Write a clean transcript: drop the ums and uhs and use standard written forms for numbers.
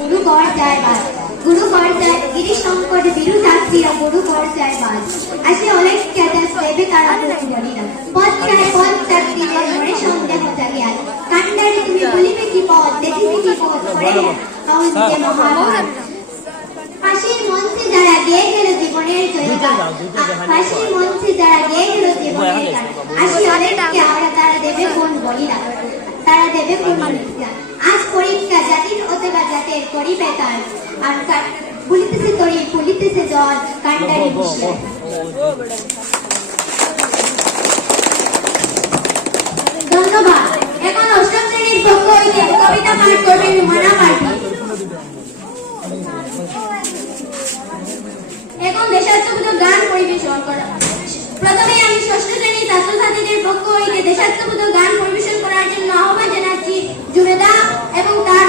গুরু কর যায় বাদ গুরু কর যায় গিরি সংকট বিরু যাত্রীরা গুরু কর যায় বাদ আসে অনেক ক্যাটা সেবে তারা বলি না পথ চায় পথ যাত্রীদের মনে সন্দেহ জাগে আজ কান্ডারে তুমি বলিবে কি পথ দেখিবে কি পথ করে কাউন্তে মহাভারত ফাঁসির মঞ্চে যারা গেয়ে গেল জীবনের জয়গান ফাঁসির মঞ্চে যারা গেয়ে গেল জীবনের গান আসি অনেককে আমরা তারা দেবে কোন বলিদান তারা দেবে কোন বলিদান আজ পরীক্ষা জাতির অথবা জাতের করিবে তার আর ফুলিতেছে তরি ফুলিতেছে জল কান্ডারি বিষয় ধন্যবাদ এখন অষ্টম শ্রেণীর পক্ষ হইতে কবিতা পাঠ করবেন রুমানা পার্টি এখন দেশাত্মবোধক গান পরিবেশন করা প্রথমে আমি ষষ্ঠ শ্রেণীর ছাত্রছাত্রীদের পক্ষ হইতে দেশাত্মবোধক গান পরিবেশন করার জন্য আহ্বান জানাচ্ছি জুনেদা এবং তার